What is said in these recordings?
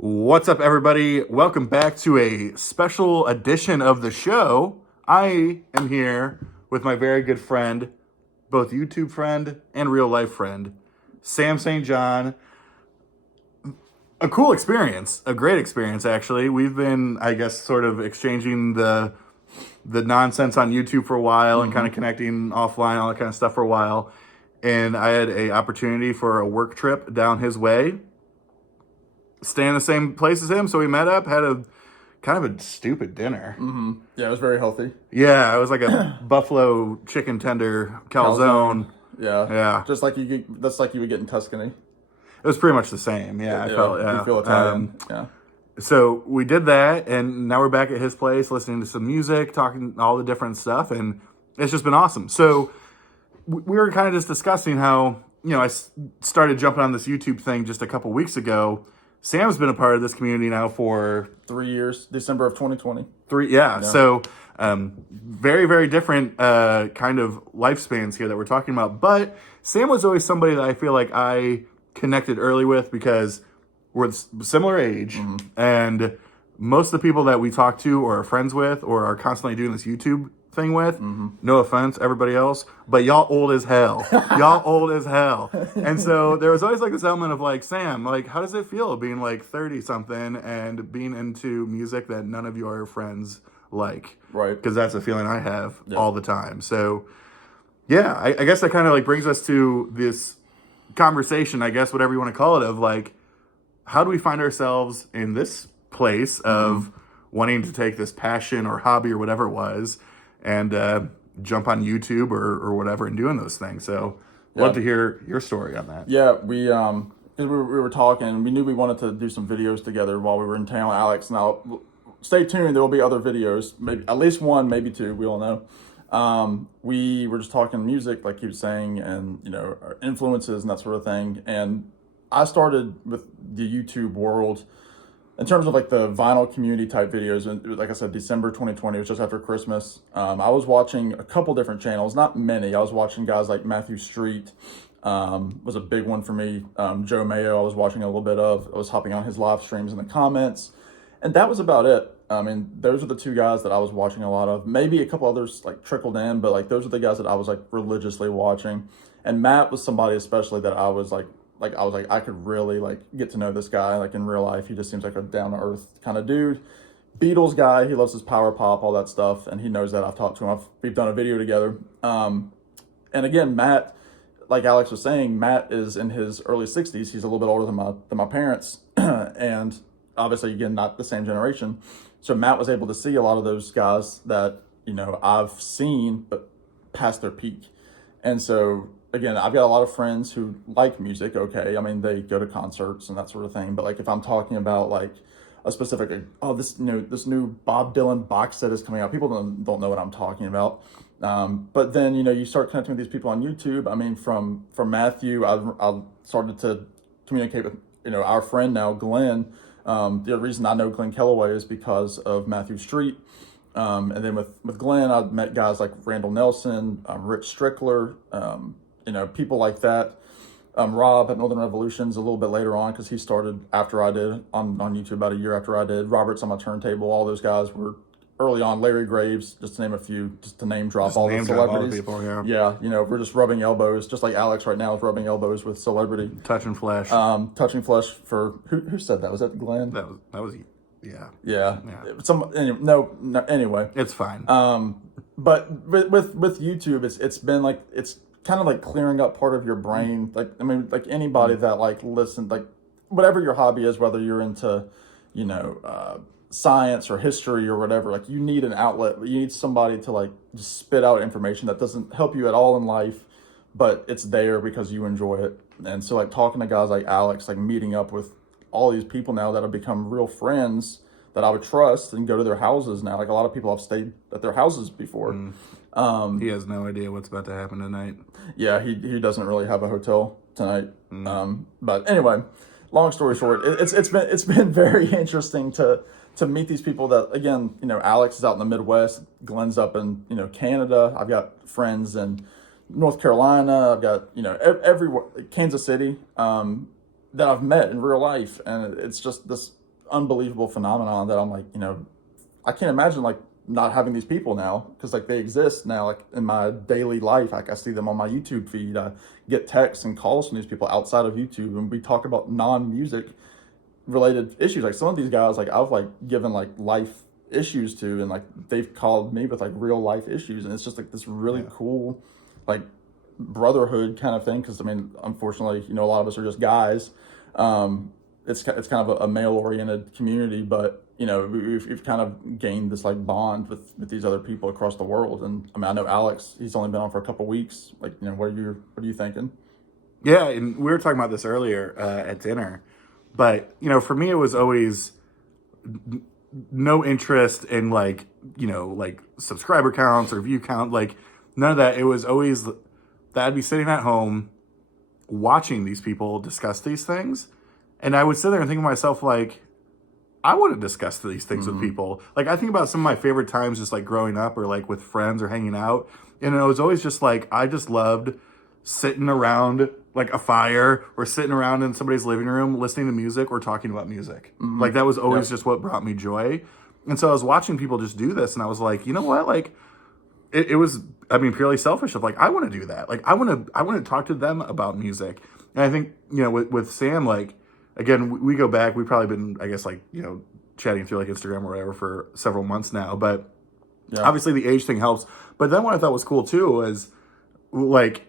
What's up, everybody? Welcome back to a special edition of the show. I am here with my very good friend, both YouTube friend and real life friend, Sam St. John. A cool experience, a great experience, actually. We've been, I guess, sort of exchanging the nonsense on YouTube for a while and kind of connecting offline, all that kind of stuff for a while. And I had a opportunity for a work trip down his way, stay in the same place as him. So we met up, had a kind of a stupid dinner. Yeah, it was very healthy. Yeah, it was like a buffalo chicken tender calzone. Yeah. Just like that's like you would get in Tuscany. It was pretty much the same. Yeah, I felt. Yeah, you feel Italian. Yeah. So we did that, and now we're back at his place, listening to some music, talking all the different stuff, and it's just been awesome. So we were kind of just discussing how, I started jumping on this YouTube thing just a couple weeks ago. Sam's been a part of this community now for 3 years, December of 2020. Yeah. So very, very different kind of lifespans here that we're talking about. But Sam was always somebody that I feel like I connected early with because we're similar age, and most of the people that we talk to or are friends with or are constantly doing this YouTube thing with, no offense, everybody else, but y'all old as hell. Y'all old as hell. And so there was always like this element of like, Sam, like, how does it feel being like 30 something and being into music that none of your friends like? Right. Because that's a feeling I have all the time. So yeah, I guess that kind of like brings us to this conversation, I guess, whatever you want to call it, of like, how do we find ourselves in this place of wanting to take this passion or hobby or whatever it was and jump on YouTube or whatever and doing those things. So love to hear your story on that. Yeah, we were talking. We knew we wanted to do some videos together while we were in town, Alex. Now, stay tuned. There will be other videos, maybe at least one, maybe two. We all know. We were just talking music, like you were saying, and our influences and that sort of thing. And I started with the YouTube world in terms of like the vinyl community type videos. And like I said, December 2020 was just after Christmas. I was watching a couple different channels, not many. I was watching guys like Matthew Street, was a big one for me. Joe Mayo, I was watching a little bit of. I was hopping on his live streams in the comments, and that was about it. I mean, those are the two guys that I was watching a lot of. Maybe a couple others like trickled in, but like those are the guys that I was like religiously watching. And Matt was somebody especially that I was like I could really like get to know this guy like in real life. He just seems like a down to earth kind of dude. Beatles guy. He loves his power pop, all that stuff, and he knows that. I've talked to him. We've done a video together. And again, Matt, like Alex was saying, Matt is in his early 60s. He's a little bit older than my parents, and obviously again not the same generation. So Matt was able to see a lot of those guys that I've seen, but past their peak. And so again, I've got a lot of friends who like music. Okay, I mean they go to concerts and that sort of thing. But like if I'm talking about like a specific, this new Bob Dylan box set is coming out, people don't know what I'm talking about. But then you start connecting with these people on YouTube. I mean from Matthew, I started to communicate with our friend now, Glenn. The reason I know Glenn Kellaway is because of Matthew Street. And then with Glenn, I've met guys like Randall Nelson, Rich Strickler, people like that. Rob at Northern Revolutions a little bit later on because he started after I did on YouTube, about a year after I did. Robert's on my turntable. All those guys were early on. Larry Graves, just to name a few, just to name drop all the celebrities. All the people, yeah, we're just rubbing elbows, just like Alex right now is rubbing elbows with celebrity. Touching flesh. Touching flesh for who said that? Was that Glenn? That was Yeah. Anyway. It's fine. But with YouTube, it's been like, it's kind of like clearing up part of your brain. Like, I mean, like anybody that like listen, like whatever your hobby is, whether you're into, science or history or whatever, like you need an outlet. You need somebody to like just spit out information that doesn't help you at all in life, but it's there because you enjoy it. And so like talking to guys like Alex, like meeting up with all these people now that have become real friends that I would trust and go to their houses now. Like a lot of people I've stayed at their houses before. He has no idea what's about to happen tonight. Yeah, he doesn't really have a hotel tonight. But anyway, long story short, it's been very interesting to meet these people that, again, Alex is out in the Midwest, Glenn's up in, Canada. I've got friends in North Carolina. I've got, everywhere, Kansas City. that I've met in real life, and it's just this unbelievable phenomenon that I'm like, I can't imagine like not having these people now, because like they exist now, like in my daily life. Like I see them on my YouTube feed. I get texts and calls from these people outside of YouTube, and we talk about non-music related issues. Like some of these guys, like I've like given like life issues to, and like they've called me with like real life issues, and it's just like this really cool, like brotherhood kind of thing. Because I mean, unfortunately, a lot of us are just guys. It's kind of a male oriented community, but we've kind of gained this like bond with these other people across the world. And I mean, I know Alex, he's only been on for a couple weeks. Like, what are you thinking? Yeah, and we were talking about this earlier at dinner, but for me, it was always no interest in like subscriber counts or view count, like none of that. It was always that I'd be sitting at home watching these people discuss these things, and I would sit there and think to myself, like, I want to discuss these things with people. Like, I think about some of my favorite times just like growing up or like with friends or hanging out, and it was always just like I just loved sitting around like a fire or sitting around in somebody's living room listening to music or talking about music. Like that was always just what brought me joy. And so I was watching people just do this, and I was like, you know what? Like it was, I mean, purely selfish of like, I want to do that. Like I want to talk to them about music. And I think, with Sam, like, again, we go back, we've probably been, I guess, like, chatting through like Instagram or whatever for several months now, but obviously the age thing helps. But then what I thought was cool too was like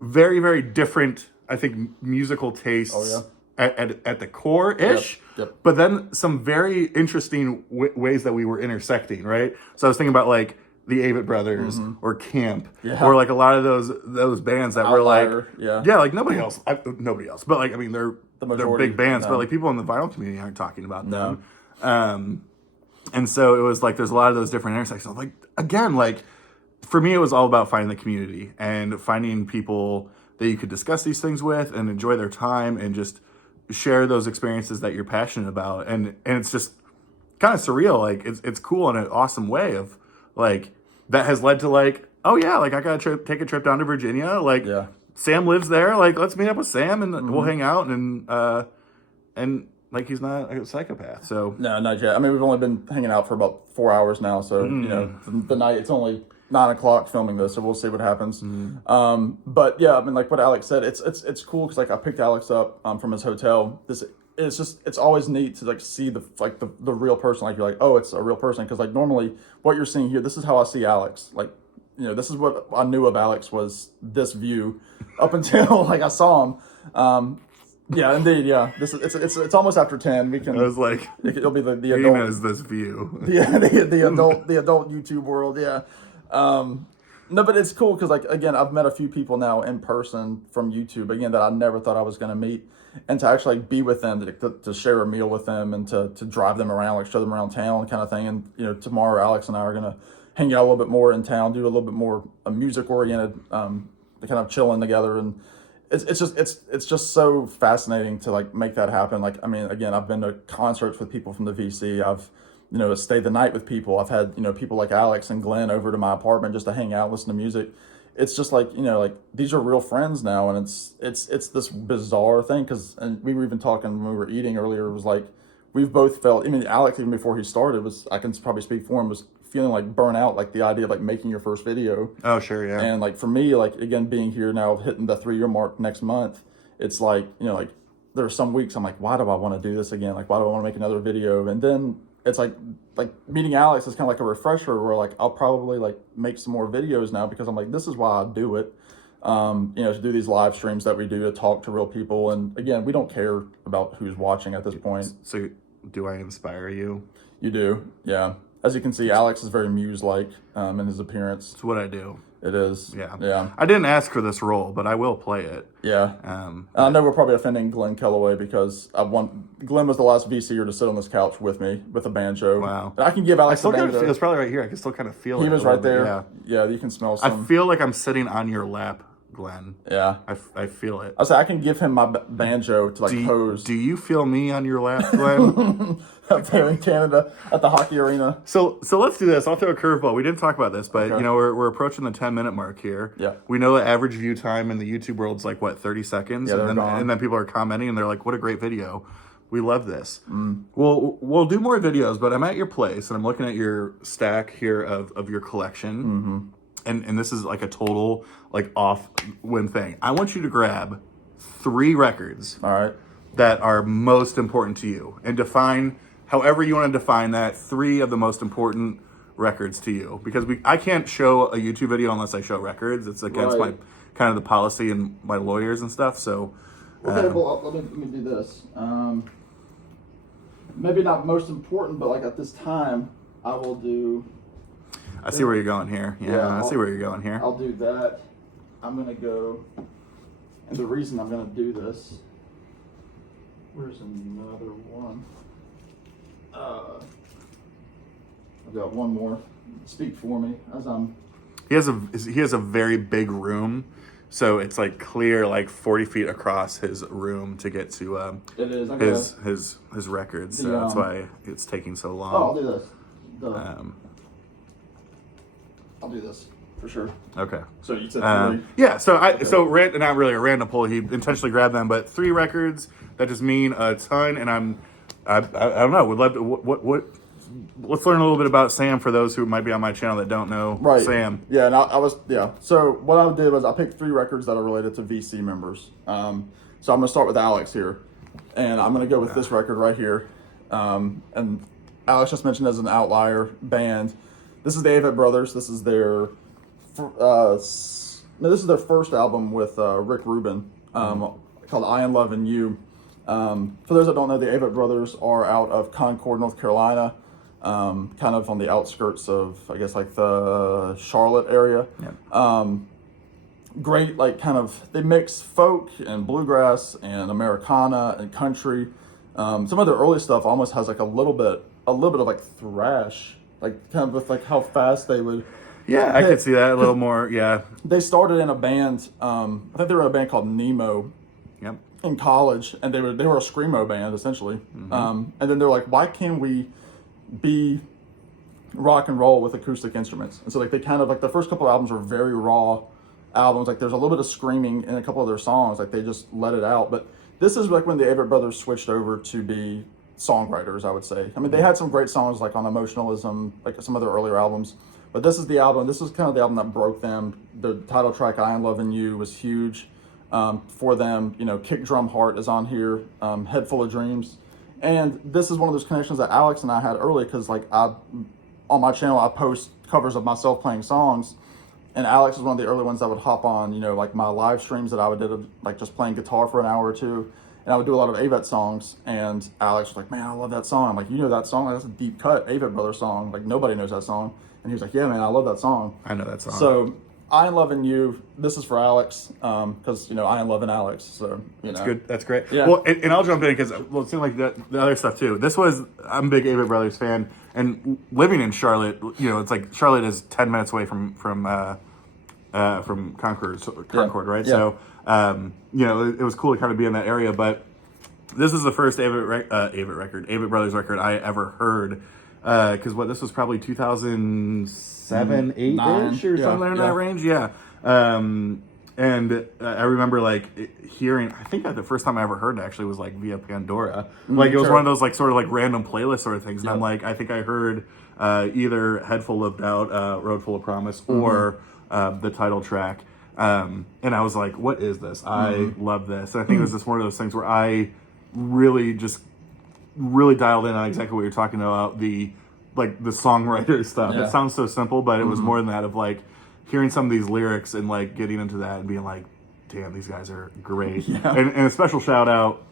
very, very different, I think, musical tastes at the core-ish, but then some very interesting ways that we were intersecting, right? So I was thinking about like the Avett Brothers or Camp or like a lot of those bands that Outlier, were like, like nobody else, but like, I mean, they're big bands, but like people in the vinyl community aren't talking about them. And so it was like, there's a lot of those different intersections. Like, again, like for me, it was all about finding the community and finding people that you could discuss these things with and enjoy their time and just share those experiences that you're passionate about. And it's just kind of surreal. Like it's cool in an awesome way of like, that has led to like, oh yeah, like I gotta take a trip down to Virginia. Like Sam lives there. Like let's meet up with Sam and we'll hang out and like he's not a psychopath. So no, not yet. I mean, we've only been hanging out for about 4 hours now. So the night, it's only 9:00 filming this, so we'll see what happens. But yeah, I mean, like what Alex said, it's cool because like I picked Alex up from his hotel. It's always neat to like see the real person. Like you're like, oh, it's a real person, because like normally what you're seeing here, this is how I see Alex. Like, this is what I knew of Alex, was this view up until like I saw him. Yeah, indeed. Yeah, it's almost after 10. We can. I was like, it'll be the adult. He knows this view. Yeah, the adult YouTube world. Yeah. No, but it's cool because like, again, I've met a few people now in person from YouTube, again, that I never thought I was going to meet, and to actually be with them, to share a meal with them, and to drive them around, like show them around town kind of thing. And tomorrow Alex and I are going to hang out a little bit more in town, do a little bit more music oriented, kind of chilling together. And it's just so fascinating to like make that happen. Like, I mean, again, I've been to concerts with people from the VC. I've stayed the night with people. I've had people like Alex and Glenn over to my apartment just to hang out, listen to music. It's just like like these are real friends now, and it's this bizarre thing, because, and we were even talking when we were eating earlier, it was like we've both felt, I mean, Alex, even before he started, was, I can probably speak for him, was feeling like burnout, like the idea of like making your first video. Oh, sure, yeah. And like for me, like again, being here now, hitting the 3-year mark next month, it's like, like there are some weeks I'm like, why do I want to do this again? Like, why do I want to make another video? And then it's like meeting Alex is kind of like a refresher, where like I'll probably like make some more videos now, because I'm like, this is why I do it. To do these live streams that we do, to talk to real people. And again, we don't care about who's watching at this point. So do I inspire you? You do, yeah. As you can see, Alex is very Muse-like in his appearance. It's what I do. It is. Yeah. I didn't ask for this role, but I will play it. Yeah. I know we're probably offending Glenn Kellaway, because Glenn was the last VCer to sit on this couch with me with a banjo. Wow. And I can give Alex a banjo. It was probably right here. I can still kind of feel it. He was right there. Yeah, you can smell some. I feel like I'm sitting on your lap, Glenn. Yeah. I feel it. I say I can give him my banjo to like pose. Do you feel me on your lap, Glenn? Up there in Canada at the hockey arena. So let's do this. I'll throw a curveball. We didn't talk about this, but we're approaching the 10-minute mark here. Yeah. We know the average view time in the YouTube world's like 30 seconds, Yeah, and then people are commenting and they're like, "What a great video." We love this. We'll do more videos, but I'm at your place and I'm looking at your stack here of your collection. And this is like a total like off whim thing. I want you to grab 3 records All right. that are most important to you and define however you want to define that 3 of the most important records to you, because I can't show a YouTube video unless I show records. It's against my kind of the policy and my lawyers and stuff. So okay, well let me do this. Maybe not most important, but like at this time, I will do. I see where you're going here. Yeah, I see where you're going here. I'll do that. I'm gonna go, and the reason I'm gonna do this. Where's another one? I've got one more. Speak for me as I'm. He has a very big room, so it's like clear like 40 feet across his room to get to it is his records. So that's why it's taking so long. Oh, I'll do this. I'll do this for sure. Okay. So you said 3. Yeah. So not really a random pull. He intentionally grabbed them, but 3 records that just mean a ton. And I don't know. Would love to. What? Let's learn a little bit about Sam for those who might be on my channel that don't know Sam. Yeah, and I was So what I did was I picked 3 records that are related to VC members. So I'm gonna start with Alex here, and I'm gonna go with this record right here. And Alex just mentioned as an outlier band. This is the Avett Brothers. This is their first album with Rick Rubin, called I Am Loving You. For those that don't know, the Avett Brothers are out of Concord, North Carolina, kind of on the outskirts of, I guess, like the Charlotte area. Yeah. Great, like kind of, they mix folk and bluegrass and Americana and country. Some of their early stuff almost has like a little bit of like thrash, like kind of with like how fast they would. Yeah, I could see that a little more. Yeah. They started in a band. I think they were in a band called Nemo. Yep. In college, and they were a screamo band essentially. And then they're like, why can't we be rock and roll with acoustic instruments? And so like they kind of like the first couple albums were very raw albums. Like there's a little bit of screaming in a couple of their songs. Like they just let it out. But this is like when the Avett Brothers switched over to be songwriters, I would say. I mean, they had some great songs like on Emotionalism, like some of their earlier albums. But this is the album. This is kind of the album that broke them. The title track, I Am Loving You, was huge for them. You know, Kick Drum Heart is on here, Head Full of Dreams. And this is one of those connections that Alex and I had early, because like on my channel, I post covers of myself playing songs. And Alex is one of the early ones that would hop on, you know, like my live streams that I would do, like just playing guitar for an hour or two. And I would do a lot of Avett songs. And Alex was like, man, I love that song. I'm like, you know that song? Like, that's a deep cut Avett Brothers song. Like, nobody knows that song. And he was like, yeah, man, I love that song. I know that song. So, I Am Loving You, this is for Alex, because, you know, I am loving Alex. So, you know. That's good. That's great. Yeah. Well, and I'll jump in because, well, it seemed like the other stuff too. I'm a big Avett Brothers fan. And living in Charlotte, you know, it's like Charlotte is 10 minutes away from Concord, right? Yeah. So, you know, it was cool to kind of be in that area. But this is the first Avett Brothers record I ever heard. Because this was probably 2007, 8-ish or something in that range. Yeah. And I remember like hearing, I think the first time I ever heard it actually was like via Pandora. Like it was one of those like sort of like random playlist sort of things. And I'm like, I think I heard either Head Full of Doubt, Road Full of Promise, or the title track. And I was like, what is this? I love this. And I think it was just one of those things where I really dialed in on exactly what you're talking about, the songwriter stuff. Yeah. It sounds so simple, but it was more than that, of like hearing some of these lyrics and like getting into that and being like, damn, these guys are great. Yeah. And a special shout out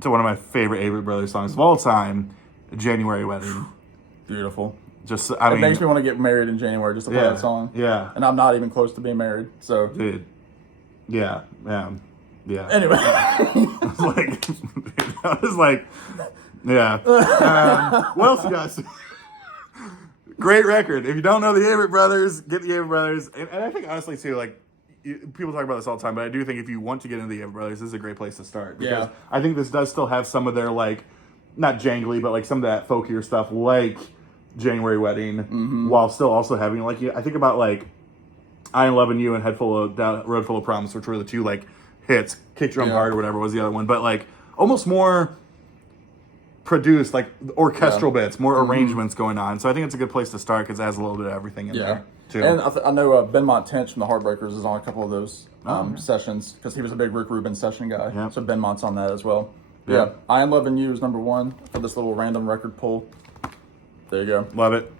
to one of my favorite Avett Brothers songs of all time, January Wedding. Beautiful. It makes me want to get married in January just to play that song. Yeah. And I'm not even close to being married, so. Dude. Yeah. Yeah. Anyway. I was like, yeah. What else you guys? Great record. If you don't know the Avett Brothers, get the Avett Brothers. And I think honestly too, like people talk about this all the time, but I do think if you want to get into the Avett Brothers, this is a great place to start. Because I think this does still have some of their like, not jangly, but like some of that folkier stuff, like January Wedding, while still also having like, I think about like I Am Loving You and Head Full of Doubt, Road Full of Promise, which were the two like hits. Kick Drum Hard or whatever was the other one, but like almost more produced, like orchestral bits, more arrangements going on. So I think it's a good place to start because it has a little bit of everything in there too. And I know Ben Montench from the Heartbreakers is on a couple of those sessions because he was a big Rick Rubin session guy. Yeah. So Ben Mont's on that as well. Yeah. I Am Loving You is number 1 for this little random record pull. There you go. Love it.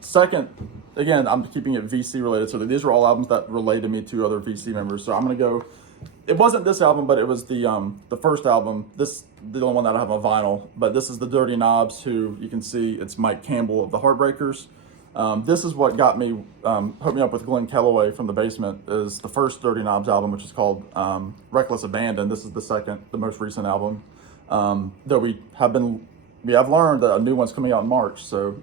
Second, again, I'm keeping it VC related. So these are all albums that related me to other VC members. So I'm going to go. It wasn't this album, but it was the first album. The only one that I have on vinyl. But this is the Dirty Knobs, who you can see it's Mike Campbell of the Heartbreakers. This is what got me, hooked me up with Glenn Kellaway from The Basement, is the first Dirty Knobs album, which is called Reckless Abandon. This is the most recent album. Though we have learned that a new one's coming out in March. So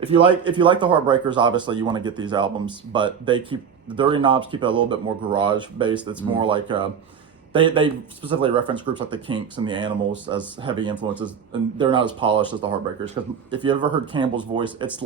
if you like the Heartbreakers, obviously you want to get these albums, but the Dirty Knobs keep it a little bit more garage based. It's more like they specifically reference groups like the Kinks and the Animals as heavy influences, and they're not as polished as the Heartbreakers. Because if you ever heard Campbell's voice, it's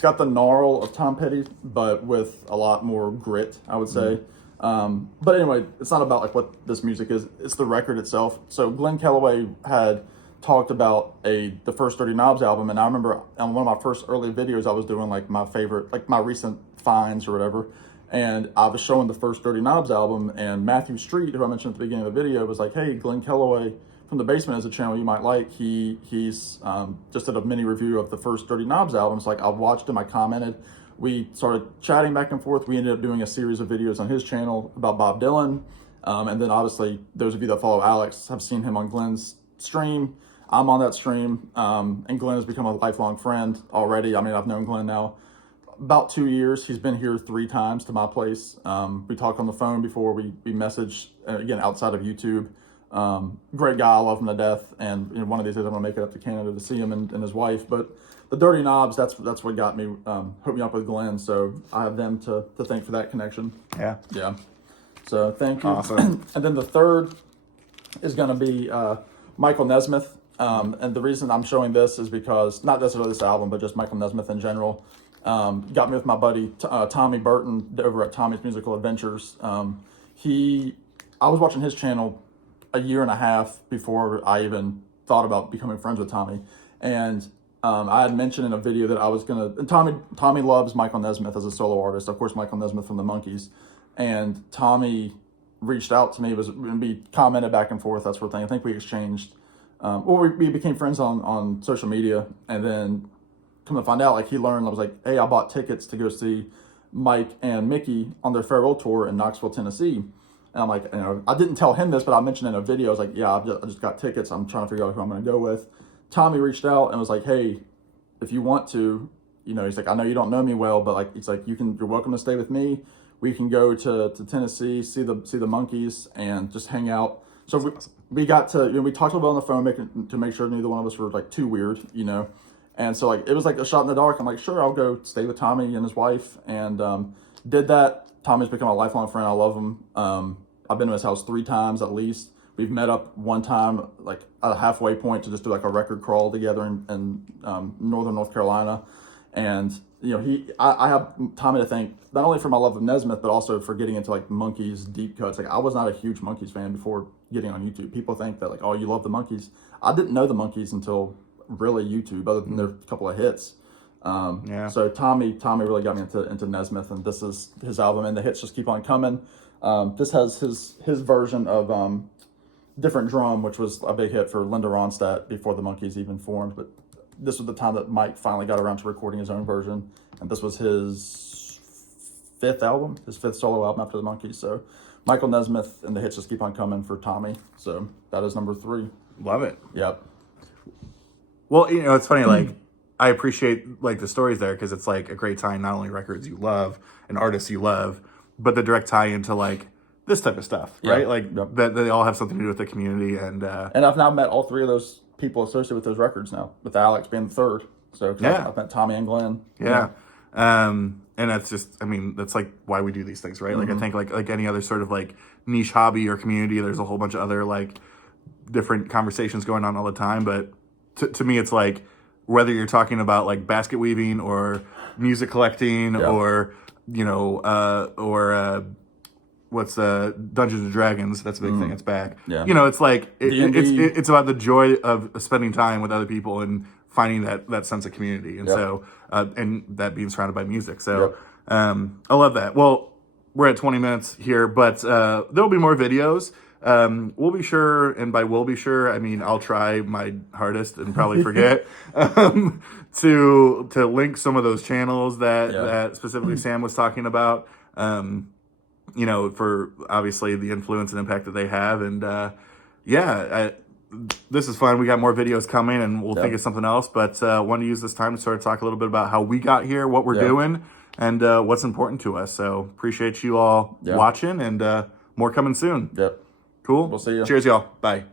got the gnarl of Tom Petty, but with a lot more grit, I would say. But anyway, it's not about like what this music is; it's the record itself. So Glenn Kellaway had talked about the first Dirty Knobs album, and I remember on one of my first early videos, I was doing like my favorite, like my recent finds or whatever, and I was showing the first Dirty Knobs album, and Matthew Street, who I mentioned at the beginning of the video, was like, "Hey, Glenn Kellaway from The Basement is a channel you might like. He's just did a mini review of the first Dirty Knobs album." So like I watched him, I commented, we started chatting back and forth. We ended up doing a series of videos on his channel about Bob Dylan, and then obviously those of you that follow Alex have seen him on Glenn's stream. I'm on that stream, and Glenn has become a lifelong friend already. I mean, I've known Glenn now about 2 years. He's been here 3 times to my place. We talked on the phone before. We messaged, again, outside of YouTube. Great guy. I love him to death. And one of these days I'm going to make it up to Canada to see him and his wife. But the Dirty Knobs, that's what got me, hooked me up with Glenn. So I have them to thank for that connection. Yeah. Yeah. So thank you. Awesome. And then the third is going to be Michael Nesmith. And the reason I'm showing this is because, not necessarily this album, but just Michael Nesmith in general, got me with my buddy Tommy Burton over at Tommy's Musical Adventures. I was watching his channel a year and a half before I even thought about becoming friends with Tommy. And I had mentioned in a video that I was going to, and Tommy loves Michael Nesmith as a solo artist, of course, Michael Nesmith from the Monkees. And Tommy reached out to me, we commented back and forth, that sort of thing. I think we exchanged, we became friends on social media, and then come to find out, like, he learned, I was like, hey, I bought tickets to go see Mike and Mickey on their farewell tour in Knoxville, Tennessee. And I'm like, I didn't tell him this, but I mentioned in a video, I was like, yeah, I just got tickets. I'm trying to figure out who I'm going to go with. Tommy reached out and was like, hey, if you want to, he's like, I know you don't know me well, but like, he's like, you're welcome to stay with me. We can go to Tennessee, see the Monkees, and just hang out. So we got to, we talked a little bit on the phone to make sure neither one of us were like too weird, And so like, it was like a shot in the dark. I'm like, sure, I'll go stay with Tommy and his wife, and did that. Tommy's become a lifelong friend. I love him. I've been to his house 3 times at least. We've met up one time, like at a halfway point, to just do like a record crawl together in northern North Carolina. And, I have Tommy to thank not only for my love of Nesmith, but also for getting into like Monkees deep cuts. Like, I was not a huge Monkees fan before getting on YouTube. People think that like, oh, you love the Monkees. I didn't know the Monkees until really YouTube, other than their couple of hits. So Tommy really got me into Nesmith, and this is his album, and the hits just keep on coming. This has his version of Different Drum, which was a big hit for Linda Ronstadt before the Monkees even formed. But this was the time that Mike finally got around to recording his own version, and this was his 5th solo album after the Monkees. So Michael Nesmith and the hits just keep on coming for Tommy. So that is number 3. Love it. Yep. Well, it's funny, like, I appreciate like the stories there, because it's like a great tie in not only records you love and artists you love, but the direct tie into like this type of stuff, right? Like that they all have something to do with the community. And I've now met all 3 of those people associated with those records now, with Alex being the 3rd. So I've met Tommy and Glenn. Yeah. And that's just, I mean, that's like why we do these things, right? Like, I think like any other sort of like niche hobby or community, there's a whole bunch of other like different conversations going on all the time. But to me, it's like, whether you're talking about like basket weaving or music collecting or what's Dungeons and Dragons. That's a big thing. It's back. Yeah. You know, it's like D&D. it's about the joy of spending time with other people and finding that sense of community. And so and that being surrounded by music. So I love that. Well, we're at 20 minutes here, but there'll be more videos. We'll be sure, and by we'll be sure, I mean I'll try my hardest and probably forget to link some of those channels that specifically Sam was talking about. You know, for obviously the influence and impact that they have, and this is fun. We got more videos coming, and we'll think of something else. But want to use this time to sort of talk a little bit about how we got here, what we're doing, and what's important to us. So appreciate you all watching, and more coming soon. Yep. Cool. We'll see you. Cheers, y'all. Bye.